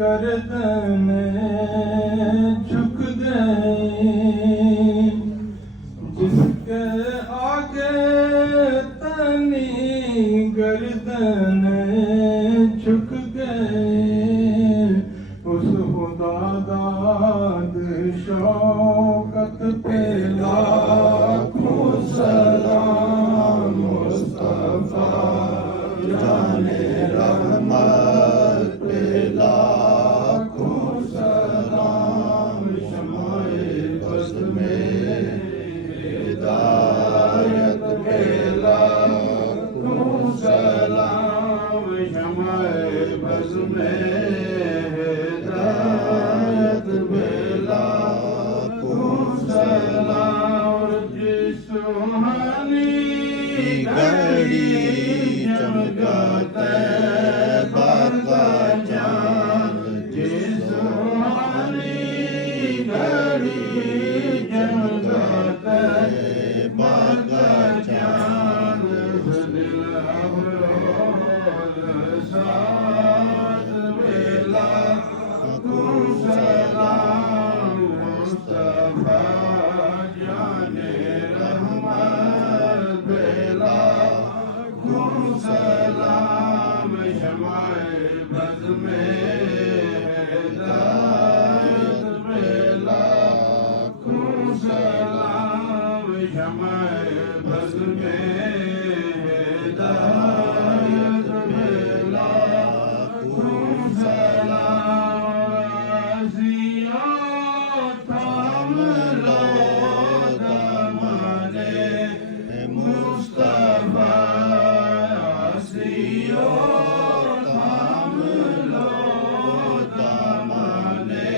गर्दन झुक गई, जिसके आगे तनी गर्दन झुक गई, उस खुदा दाद शौकत पे लाखों सलाम। मुस्तफा जाने रहमत पे लाखों सलाम। शमाए बज़्म में हिदायत पे लाखों सलाम। शमाए बज़्म में हिदायत पे लाखों सलाम। जिस सुहानी घड़ी चमकाते बाका जान, जिस सुहानी घड़ी चमकाते बाका जान। दिल अफरोज़ साथ बेला लाखों सलाम। मुस्तफा जाने रहमत बेला लाखों सलाम। शमाए बज़्म में हिदायत पे लाखों सलाम। शमाए बज़्म में हिदायत पे लाखों सलाम। जिया थाम लो दामने मुस्तफा, सियो थाम लो दामने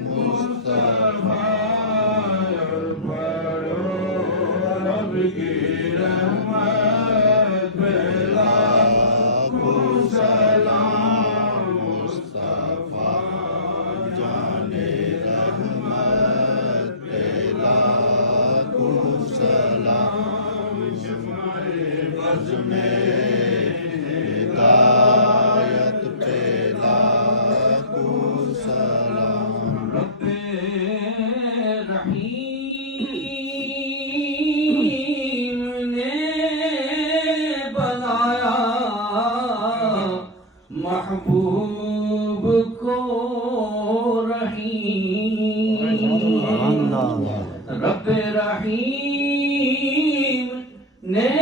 मुस्तफा। पढ़ो रब की रहमत पे लाखों सलाम। मुस्तफा जाने रहमत पे लाखों सलाम। शमाए बज़्म में हिदायत पे लाखों सलाम। रब्बे रहीम ने बनाया महबूब को रहीम। रब्बे रहीम ने